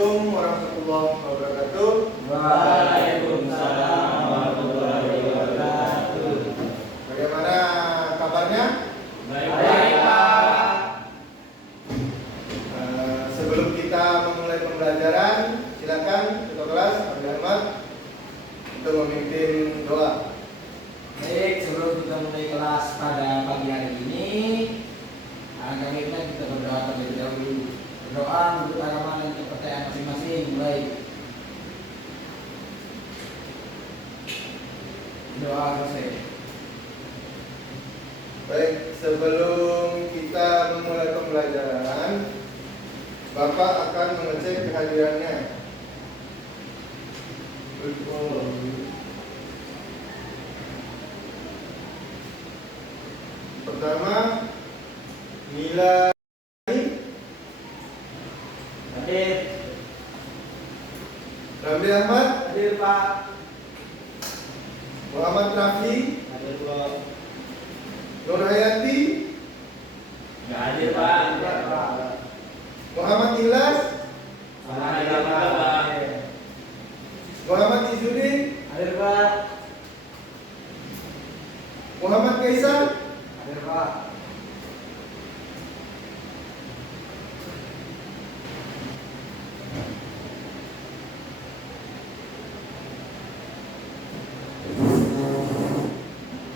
Assalamualaikum warahmatullahi wabarakatuh. Waalaikumsalam warahmatullahi wabarakatuh. Bagaimana kabarnya? Baik, Pak. Sebelum kita memulai pembelajaran, silakan ketua kelas Abdul Ahmad untuk memimpin doa. Baik, sebelum kita mulai kelas pada pagi hari ini, kami kita berdoa terlebih dahulu. Berdoa untuk agama dan kepercayaan masing-masing. Baik. Doa selesai. Baik, sebelum kita memulai pembelajaran, Bapak akan mengecek kehadirannya. Pertama, Mila Hadir. Ramli Ahmad, Hadir, Pak. Muhammad Rafi, Hadir, Pak. Nur Hayati, Enggak hadir, Pak. Muhammad Ilas, Hadir, Pak. Muhammad Izzuddin, Hadir, Pak. Muhammad Kaisar, Hadir, Pak.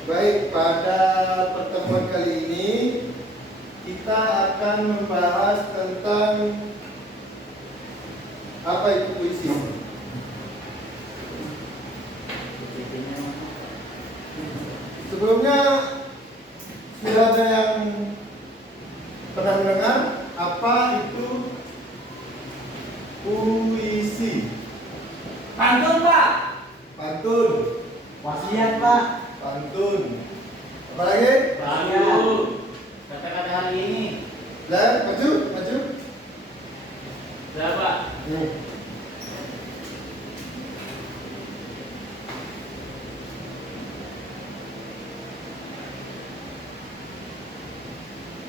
Baik, pada pertemuan kali ini kita akan membahas tentang apa itu puisi. Sebelumnya sudah ada yang pernah mendengar apa itu puisi? Pantun, Pak. Pantun, Wasiat, Pak. pantun. Apa lagi? Pantun. Kata-kata hari ini. Lah, maju, maju. Sudah, Pak.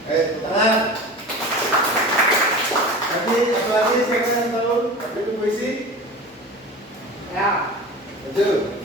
Tangan. Lagi, apa lagi siapa yang tahu apa itu puisi? Ya. Maju.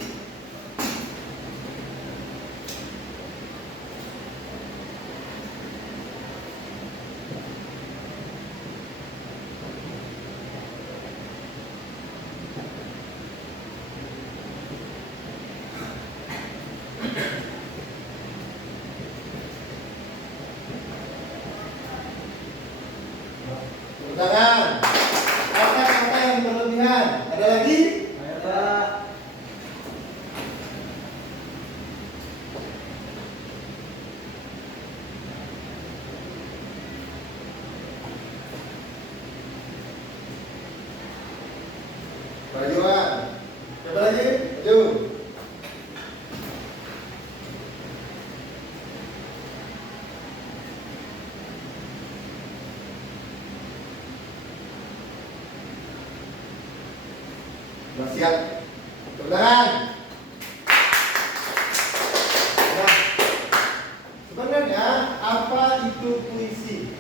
Tangan. Kata-kata yang berlebihan. Ada lagi? Ayo, Pak. Majuan. Coba lagi. Maju. Siap. Tepuk tangan. Nah, sebenarnya apa itu puisi?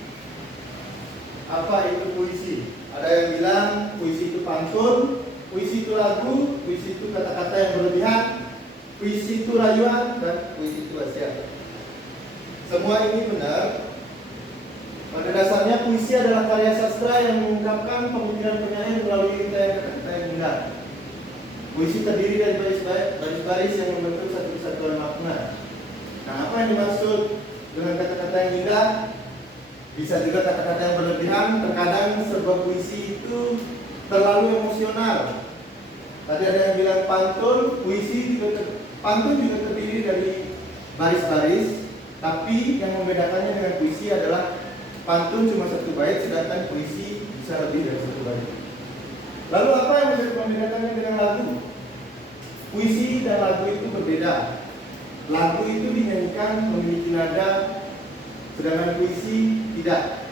Apa itu puisi? Ada yang bilang puisi itu pantun, puisi itu lagu, puisi itu kata-kata yang berlebihan, puisi itu rayuan, dan puisi itu wasiat. Semua ini benar. Pada dasarnya puisi adalah karya sastra yang mengungkapkan pemikiran penyair melalui rangkaian kata-kata yang indah. Puisi terdiri dari baris-baris yang membentuk satu kesatuan makna. Nah, apa yang dimaksud dengan kata-kata yang indah? Bisa juga kata-kata yang berlebihan. Terkadang sebuah puisi itu terlalu emosional. Tadi ada yang bilang pantun, pantun juga terdiri dari baris-baris. Tapi yang membedakannya dengan puisi adalah pantun cuma satu bait, sedangkan puisi bisa lebih dari satu bait. Lalu apa yang membedakannya dengan lagu? Puisi dan lagu itu berbeda. Lagu itu dinyanyikan memiliki nada, sedangkan puisi tidak.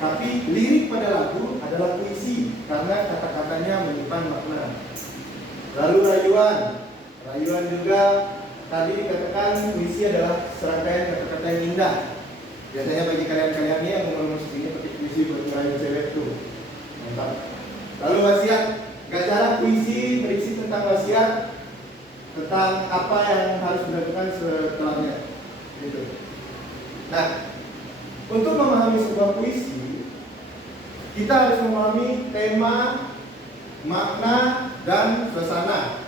Tapi lirik pada lagu adalah puisi karena kata-katanya menyimpan makna. Lalu rayuan. Rayuan juga tadi dikatakan puisi adalah serangkaian kata-kata yang indah. Biasanya bagi kalian-kalian ini yang umur-umur segini petik puisi buat ngerayu cewek tuh. Mantap. Lalu wasiat, gak jarang puisi berisi tentang wasiat, tentang apa yang harus dilakukan setelahnya. Gitu. Nah, untuk memahami sebuah puisi, kita harus memahami tema, makna, dan suasana.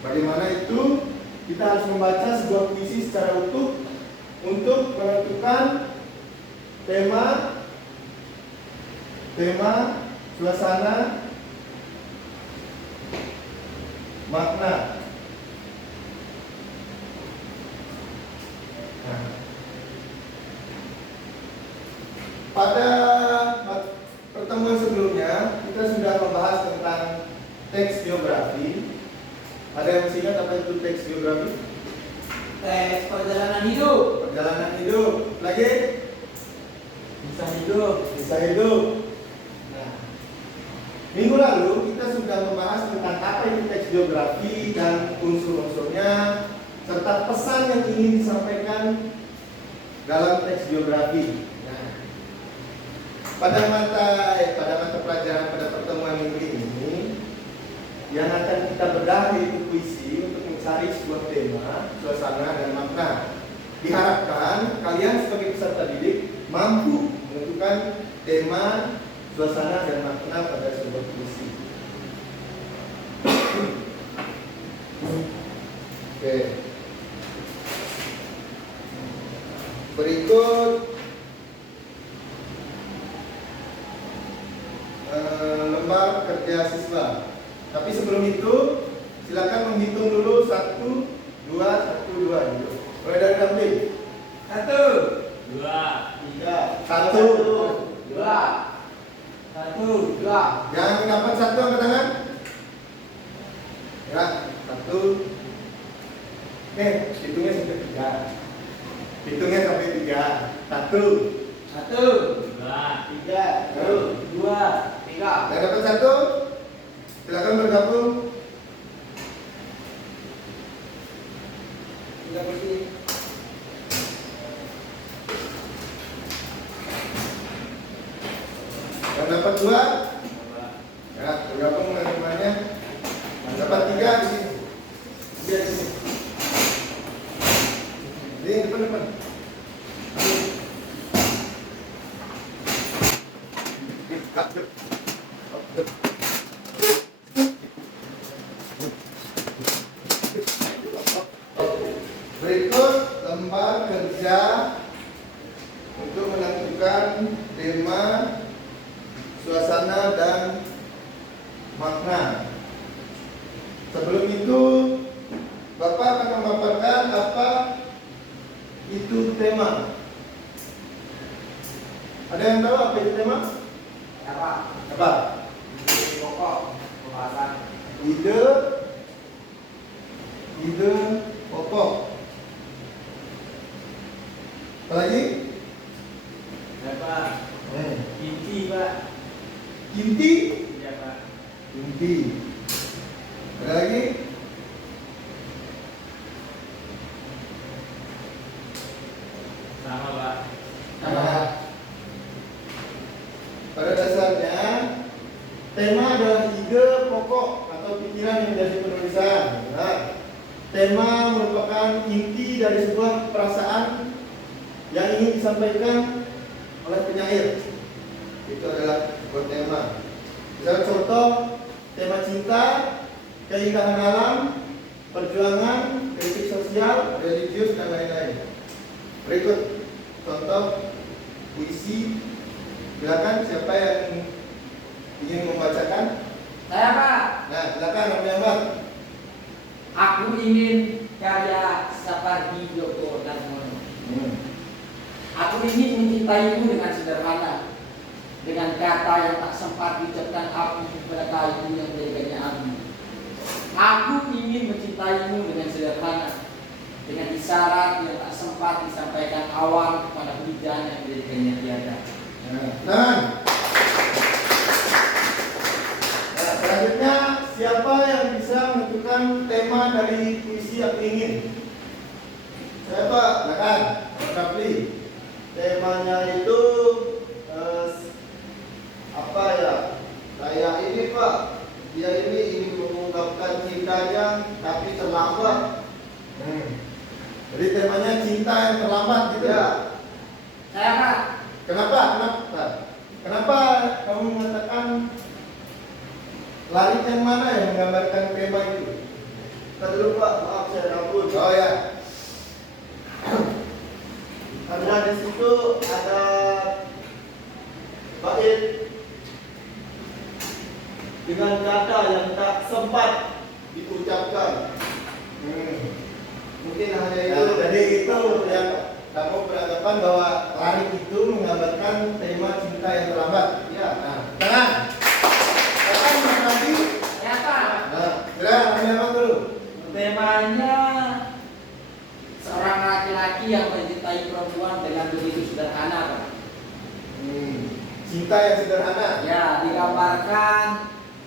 Bagaimana itu? Kita harus membaca sebuah puisi secara utuh untuk menentukan tema, suasana, makna. Nah, pada pertemuan sebelumnya kita sudah membahas tentang teks biografi. Ada yang masih ingat apa itu teks biografi? Tes perjalanan hidup. Perjalanan hidup. Lagi? Kisah hidup. Kisah hidup. Nah, minggu lalu kita sudah membahas tentang apa itu teks biografi dan unsur-unsurnya serta pesan yang ingin disampaikan dalam teks biografi. Nah, pada mata pelajaran pada pertemuan minggu ini yang akan kita bedah yaitu puisi untuk mencari sebuah tema, suasana, dan makna. Diharapkan kalian sebagai peserta didik mampu menentukan tema, suasana, dan makna pada sebuah puisi. Oke. Berikut lembar kerja siswa. Tapi sebelum itu silakan menghitung dulu 1, 2, 1, 2 gitu. Mulai dari Damri. 1, 2, 3, 1, 2, 1, 2. Yang dapat 1 angkat tangan. Ya, 1. Hitungnya sampai 3. Hitungnya sampai 3. 1, 1, 3, 2, 3. Yang dapat 1, silakan bergabung. 3 kursi. Yang dapat 2, ya bergabung dengan temannya. Yang dapat 3 di sini. Dia di sini. Di depan. Berikut lembar kerja untuk menentukan tema, suasana, dan makna. Sebelum itu, Bapak akan memaparkan apa itu tema. Ada yang tahu apa itu tema? Apa? Apa? Ide pokok pembahasan. Ide pokok. Apa lagi? Apa? Inti, Pak. Inti. Iya, Pak. Inti. Ada lagi? Sama, Pak. Nah, pada dasarnya tema adalah ide pokok atau pikiran yang menjadi penulisan. Nah, tema merupakan inti dari sebuah perasaan yang ingin disampaikan oleh penyair. Itu adalah sebuah tema. Misalnya contoh tema cinta, keindahan alam, perjuangan, kritik sosial, religius, dan lain-lain. Berikut contoh puisi. Silakan siapa yang ingin membacakan? Saya, Pak. Nah, silakan Om Yambat. Aku ingin karya Sapardi Djoko Damono. Aku ingin mencintaimu dengan sederhana, dengan kata yang tak sempat diucapkan aku kepada kayu yang menjadikannya abu. Aku ingin mencintaimu dengan sederhana, dengan isyarat yang tak sempat disampaikan awan kepada hujan yang menjadikannya tiada. Nah, selanjutnya siapa yang bisa menentukan tema dari puisi yang ingin? Siapa? Silakan, Rapli. Temanya itu apa ya? cinta yang terlambat gitu. Ya. Saya Pak. Kenapa? Kenapa kamu mengatakan lari yang mana yang menggambarkan tema itu? Tadi dulu Pak, maaf saya rambut. Oh ya. Karena di situ ada bait dengan kata yang tak sempat diucapkan. Mungkin hanya itu. Jadi itu yang kamu beranggapan bahwa lari itu menggambarkan tema cinta yang terlambat. Ya. Nah, tangan. Tangan Mas Randi. Ya Pak. Nah, sudah memang dulu. Temanya seorang laki-laki yang mencintai perempuan dengan begitu sederhana, Pak. Cinta yang sederhana. Ya, digambarkan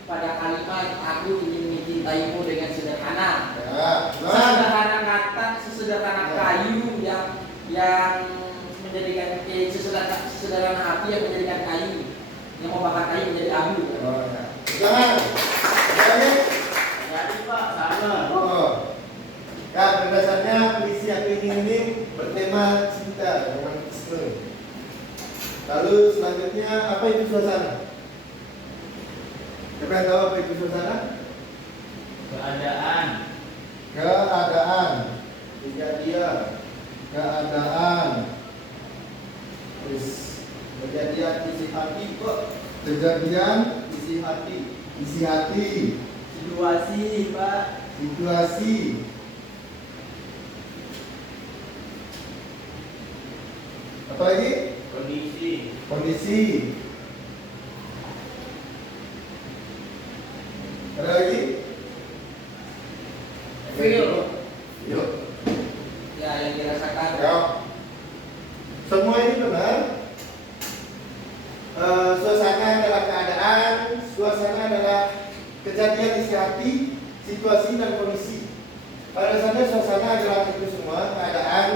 pada kalimat aku ingin mencintaimu dengan sederhana. Ya. Sesederhana kata, sesederhana kayu yang menjadikan sesederhana api yang menjadikan kayu, yang membakar kayu menjadi abu. Oh, ya. Jangan. Jadi, Jadi Pak, sama. oh. Ya, berdasarnya puisi aku ini bertema cinta, romantisme. Lalu selanjutnya apa itu suasana? Siapa yang tahu apa itu suasana? Keadaan, Keadaan, kejadian, keadaan, terus kejadian isi hati Pak, kejadian, isi hati, isi hati, situasi Pak, situasi, apa lagi? kondisi, Kondisi. Ada lagi? Feel. Yuk. Ya, yang dirasakan. Ya. Semua ini benar. Suasana adalah keadaan, suasana adalah kejadian isi hati, situasi dan kondisi. Pada dasarnya suasana adalah itu semua, keadaan.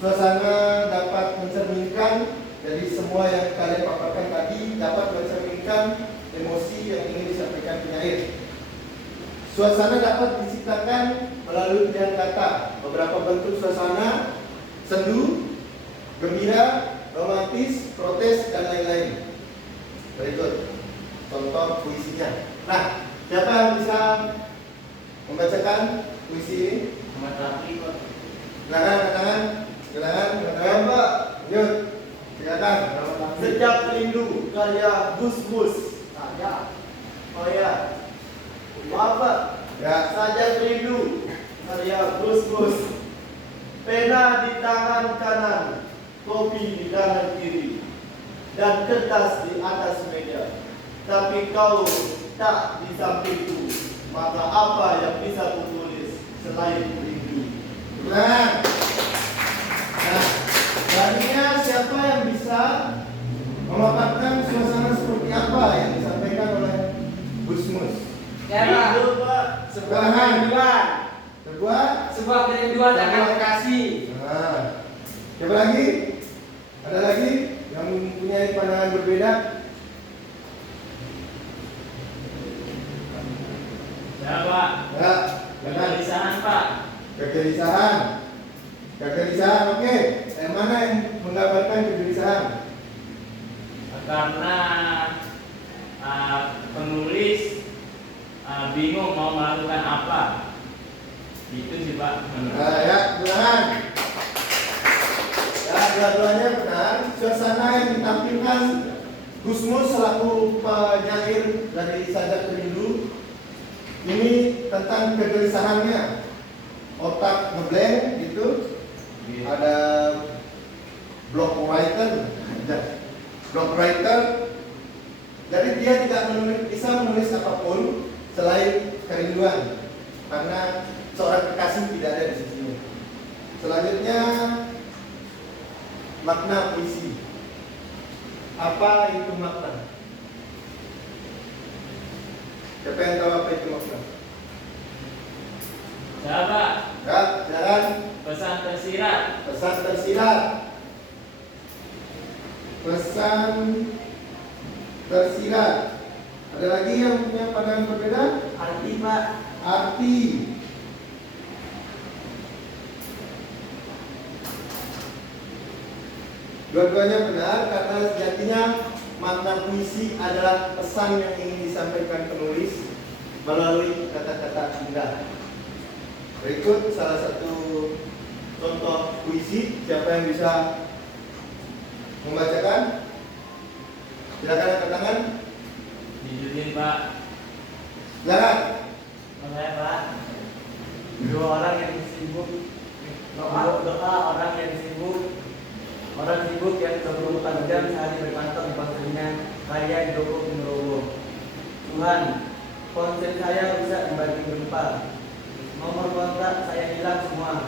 Suasana dapat mencerminkan, jadi semua yang kalian paparkan tadi dapat mencerminkan emosi yang ingin disampaikan penyair. Suasana dapat diciptakan melalui pilihan kata. Beberapa bentuk suasana: sendu, gembira, romantis, protes, dan lain-lain. Berikut contoh puisinya. Nah, siapa yang bisa membacakan puisi ini? Ahmad Rafi Pak. Silakan. Pak. Lanjut. Silakan. Sejak rindu karya Gus Mus. Ya. Oh ya, maaf Pak. Ya. Sajak rindu karya Gus Mus. Pena di tangan kanan, kopi di tangan kiri, dan kertas di atas meja. Tapi kau tak di sampingku, maka apa yang bisa kutulis selain rindu? Nah, selanjutnya siapa yang bisa memaparkan suasana seperti apa yang disampaikan oleh Gus Mus? Ya Pak. Rindu Pak, Sebuah kerinduan. Sebuah kerinduan akan kekasih. Nah, siapa lagi? Ada lagi yang mempunyai pandangan berbeda? Ya Pak, Ya, silakan. kegelisahan Pak. Kegelisahan, oke. Yang mana yang menggambarkan kegelisahan? Karena penulis bingung mau melakukan apa. Itu sih Pak menurut Nah, ya, silakan. Ya, dua-duanya benar. Suasana yang ditampilkan Gus Mus selaku penyair dari Sajak Rindu ini tentang kegelisahannya. Otak ngeblank gitu. Ada block writer. Jadi dia tidak bisa menulis apapun selain kerinduan, karena seorang kekasih tidak ada di sisinya. Selanjutnya makna puisi. Apa itu makna? Siapa yang tahu apa itu makna? Pak, Ya, silakan. pesan tersirat. Pesan tersirat. Pesan tersirat. Ada lagi yang punya pandangan berbeda? Arti Pak, Arti. Dua-duanya benar karena sejatinya makna puisi adalah pesan yang ingin disampaikan penulis melalui kata-kata indah. Berikut salah satu contoh puisi. Siapa yang bisa membacakan? Silakan angkat tangan. Dijunin Pak. Silakan. Saya Pak. Dua orang yang sibuk. Doa orang yang sibuk. Orang sibuk yang 24 jam sehari berkantor di panggilan karya Joko Nugroho. Tuhan, ponsel saya rusak dibanding gempa. Nomor kontak saya hilang semua.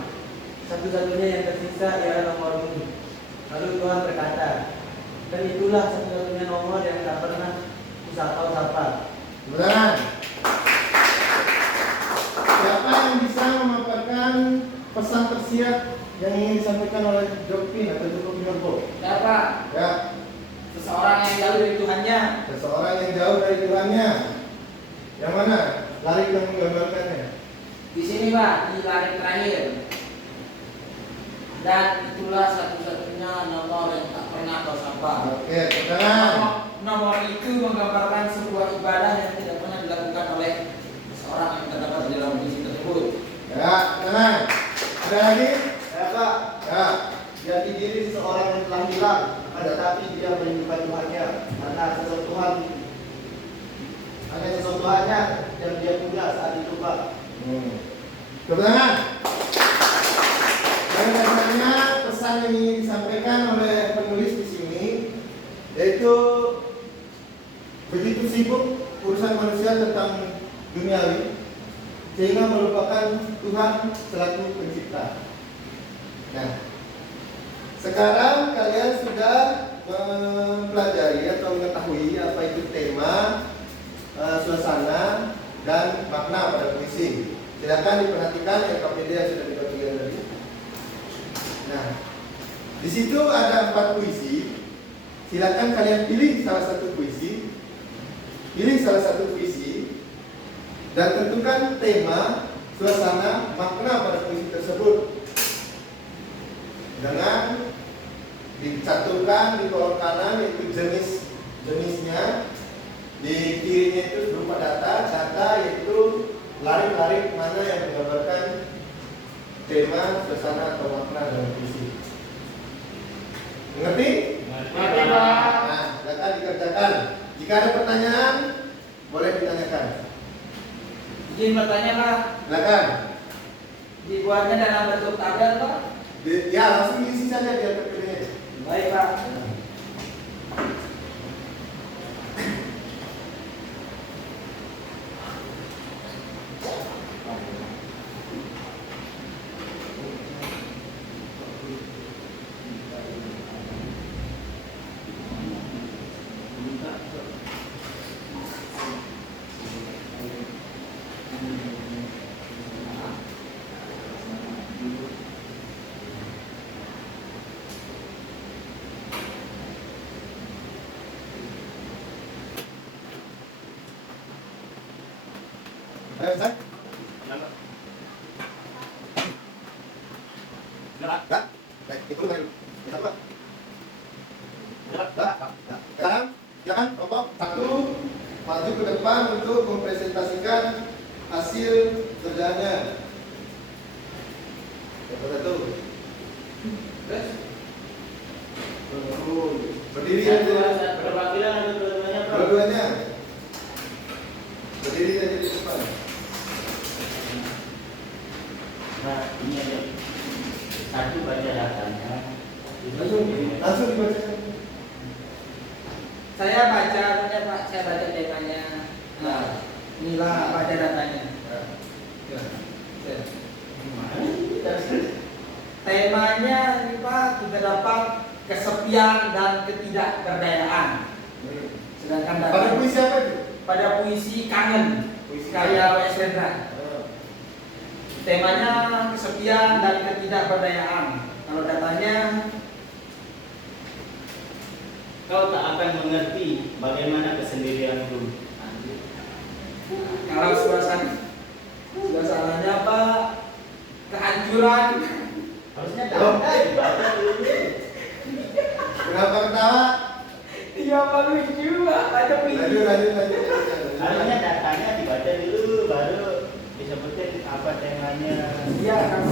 Satu-satunya yang tersisa ialah nomormu. Lalu Tuhan berkata, dan itulah satu-satunya nomor yang tak pernah sapa. Benar. Siapa yang bisa memaparkan pesan tersirat yang ingin disampaikan oleh Jokpin atau Joko Pinurbo? Ya Pak, Ya, seseorang yang jauh dari Tuhannya. seseorang yang jauh dari Tuhannya. Yang mana? Lari yang menggambarkannya. Di sini Pak, di lari terakhir. Dan itulah satu-satunya nomor yang tak pernah kau sapa. Oke, tangan. Nomor itu menggambarkan sebuah ibadah yang tidak pernah dilakukan oleh seorang yang terdapat di dalam puisi tersebut. Ya, tangan. Ada lagi? Ya Pak, Ya. jati diri seseorang yang telah hilang, akan tetapi dia merindukan Tuhannya karena sesuatunya yang dia punya saat itu Pak. Tepuk tangan. Dan dasarnya pesan yang ingin disampaikan oleh penulis di sini yaitu begitu sibuk urusan manusia tentang duniawi sehingga melupakan Tuhan selaku pencipta. Nah, sekarang kalian sudah mempelajari atau mengetahui apa itu tema, suasana, dan makna pada puisi. Silakan diperhatikan yang KPD yang sudah dibagikan tadi. Nah, di situ ada 4 puisi. Silakan kalian pilih salah satu puisi. Pilih salah satu puisi dan tentukan tema, suasana, makna pada puisi tersebut. Dengan dicaturkan di kolom kanan itu jenisnya, di kirinya itu berupa data yaitu larik-larik mana yang menggambarkan tema, suasana atau makna dalam puisi. Mengerti? Mengerti, Pak. Nah, silakan dikerjakan. Jika ada pertanyaan, boleh ditanyakan. Izin bertanya Pak, Silakan. dibuatnya dalam bentuk tabel Pak? Ya, langsung isi saja di PPT. Baik Pak. Ayo, Ustaz. Enggak? Baik, itu dulu. Kita Pak. Sekarang, silakan kelompok 1 maju ke depan untuk mempresentasikan hasil kerjanya. Kelompok 1. Berdiri aja. Perwakilan atau dua-duanya Pak? Dua-duanya. Berdiri aja di depan. Nah, ini aja. Satu baca datanya. Langsung dibacakan. Saya baca ya Pak, saya baca temanya. Nah, inilah baca datanya. Ya. Temanya ini Pak, kita dapat kesepian dan ketidakberdayaan. Sedangkan Pada puisi apa itu? pada puisi Kangen, Puisi karya W.S. Rendra. Temanya kesepian dan ketidakberdayaan. Kalau datanya Kau tak akan mengerti bagaimana kesendirianku. kalau suasananya Pak, kehancuran. Harusnya damai dibaca dulu. Kenapa ketawa? Iya bagus juga. Lanjut. Harusnya datanya dibaca dulu, baru disebutin apa temanya. Iya kan.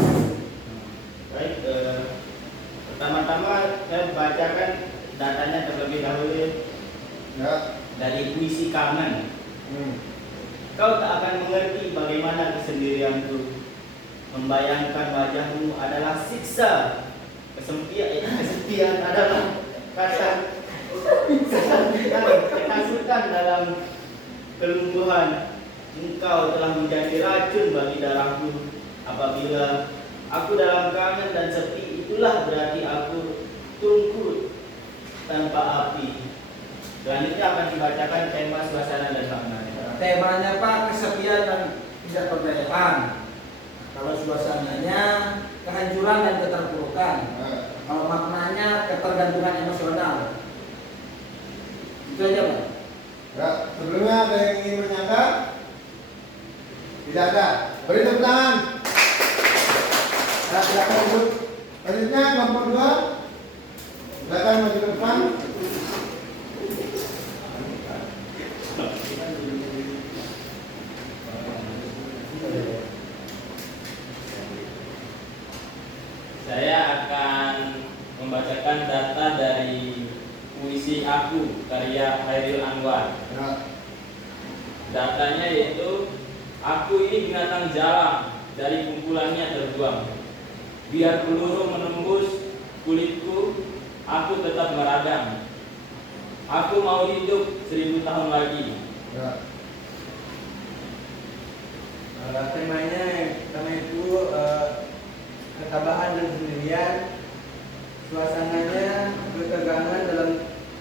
Baik, pertama-tama saya bacakan datanya terlebih dahulu Ya. dari puisi kangen. Kau tak akan mengerti bagaimana kesendirianku. Membayangkan wajahmu adalah siksa. Kesepian adalah kata kekasutan dalam kelumpuhan. Engkau telah menjadi racun bagi darahku. Apabila aku dalam kangen dan sepi, itulah berarti aku tungku tanpa api. Selanjutnya akan dibacakan tema, suasana, dan makna. Temanya Pak kesepian dan tidak berdayaan. Kalau suasananya kehancuran dan keterpurukan. Kalau maknanya ketergantungan emosional. Itu aja Pak. Ya, sebelumnya ada yang ingin menyangka? Tidak ada. Beri tepuk tangan. Ya, silakan duduk. Selanjutnya kelompok 2. Silakan maju ke depan. Saya akan membacakan data dari puisi Aku karya Hairil Anwar. Ya. Datanya yaitu, aku ini binatang jalang, dari kumpulannya terbuang. Biar peluru menembus kulitku, aku tetap meradang. Aku mau hidup 1000 tahun lagi. Ya. Temanya pertama itu ketabahan dan kesendirian. Suasananya ketegangan dalam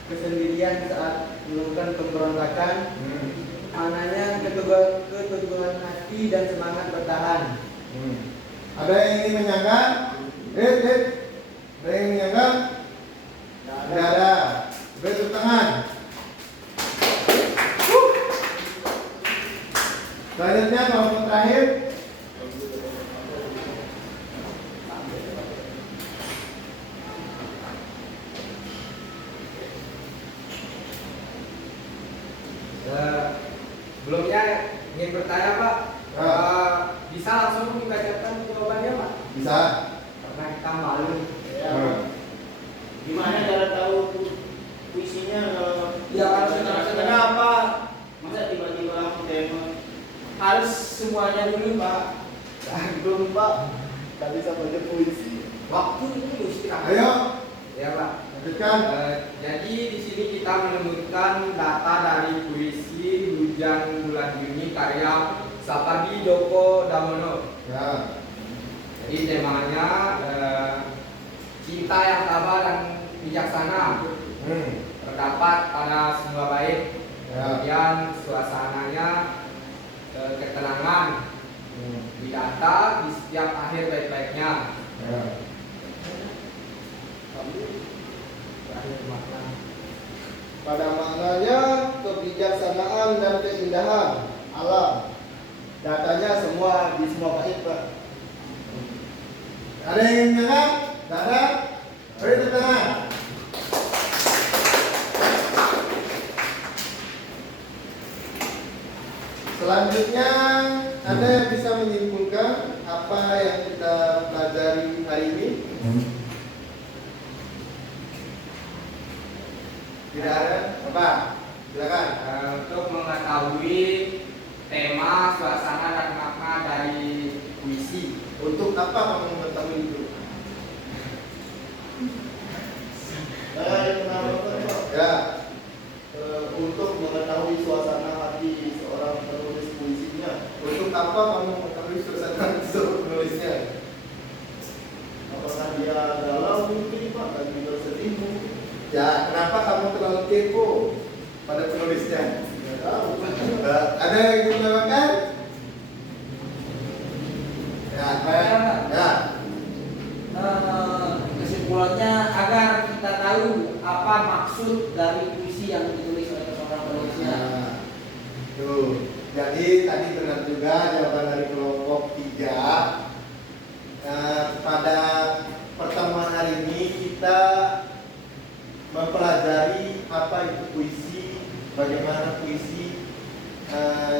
kesendirian saat melakukan pemberontakan. Maknanya keteguhan hati dan semangat bertahan. Ada yang ingin menyangka? Ada yang menyangka? Tidak ada. Beri tepuk tangan. Selanjutnya kelompok terakhir. Sebelumnya ingin bertanya Pak, Ya. bisa langsung dibacakan jawabannya Pak? Bisa. Karena kita malu. Ya, gimana cara tahu puisinya? Ya kalau setengah-setengah apa? Masa tiba-tiba langsung tema? Harus semuanya dulu Pak. Belum Pak, tak bisa baca puisi. Waktu itu istirahat. Ayo, Ya Pak. lanjutkan. Jadi di sini kita menemukan data dari puisi Hujan Bulan Juni karya Sapardi Djoko Damono. Ya. Jadi temanya cinta yang tabah dan bijaksana. Terdapat pada semua bait. Ya. Kemudian suasananya ketenangan. Didata di setiap akhir bait-baitnya. Ya. Terakhir makna. Pada maknanya kebijaksanaan dan keindahan alam. Datanya semua di semua bait Pak. Ada yang ingin menyangka? Tidak ada. Beri tepuk tangan. Selanjutnya, Anda yang bisa menyimpulkan apa yang kita pelajari hari ini? Tidak ada? Apa? Silakan. Untuk mengetahui tema, suasana dan makna dari puisi. Untuk apa kamu mengetahui itu? Kenapa Pak? Ya. Untuk mengetahui suasana hati seorang penulis puisinya. Untuk apa kamu mengetahui suasana penulisnya? Apakah dia galau mungkin Pak, dan juga sedih mungkin? Ya, kenapa kamu terlalu kepo pada penulisnya? Tidak tahu. Ada yang ingin menambahkan? Ya, ya. Kesimpulannya agar kita tahu apa maksud dari puisi yang ditulis oleh seorang penulisnya. Nah, tuh. Jadi tadi benar juga jawaban dari kelompok 3. Pada pertemuan hari ini kita mempelajari apa itu puisi, bagaimana puisi.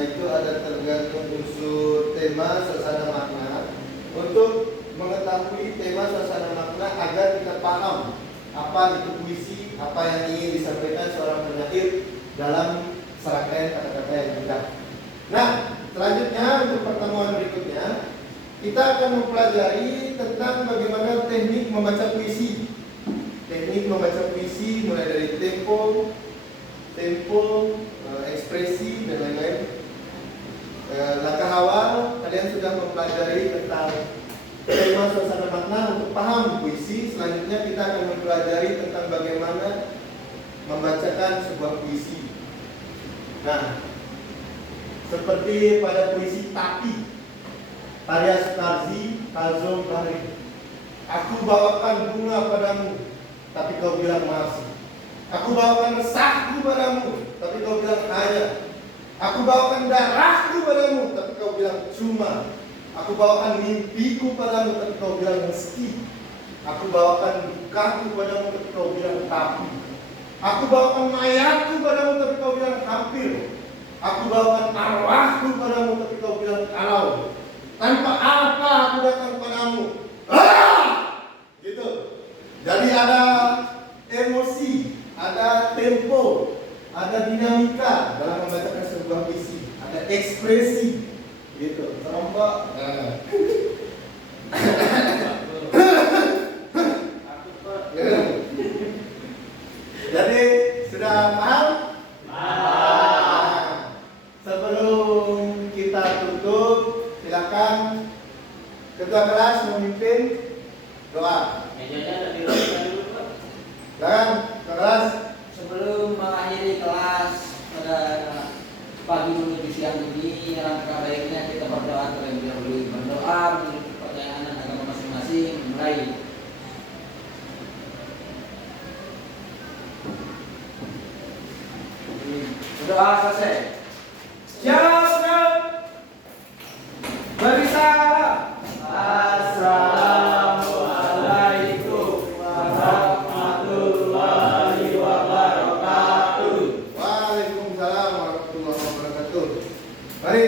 Itu ada tergantung unsur tema, suasana makna. Untuk mengetahui tema, suasana makna agar kita paham apa itu puisi, apa yang ingin disampaikan seorang penyair dalam serangkaian kata-kata yang indah. Nah, selanjutnya untuk pertemuan berikutnya kita akan mempelajari tentang bagaimana teknik membaca puisi. Teknik membaca puisi mulai dari tempo, ekspresi dan lain-lain. Langkah awal kalian sudah mempelajari tentang tema, suasana makna untuk paham puisi. Selanjutnya kita akan mempelajari tentang bagaimana membacakan sebuah puisi. Nah, seperti pada puisi Tapi karya Sutarzi, Kazom Bahri. Aku bawakan bunga padamu, tapi kau bilang masih. Aku bawakan resahku padamu, tapi kau bilang kaya. Aku bawakan darahku padamu, tapi kau bilang cuma. Aku bawakan mimpiku padamu, tapi kau bilang meski. Aku bawakan dukaku padamu, tapi kau bilang tapi. Aku bawakan mayatku padamu, tapi kau bilang hampir. Aku bawakan arwahku padamu, tapi kau bilang kalau. Tanpa apa aku datang padamu. Gitu. Jadi ada emosi, ada tempo, ada dinamika dalam membacakan sebuah puisi, ada ekspresi, gitu. Terompak. Jadi sudah paham? Sebelum kita tutup, silakan ketua kelas memimpin doa. Mejanya ada di ruangan dulu, Pak. Silakan ketua kelas. Sebelum mengakhiri kelas pada pagi menuju siang ini, alangkah baiknya kita berdoa terlebih dahulu. Berdoa menurut kepercayaan dan agama masing-masing. Mulai. Berdoa selesai. Siap. Beri salam. Assalamualaikum warahmatullahi wabarakatuh. Waalaikumsalam warahmatullahi wabarakatuh. Mari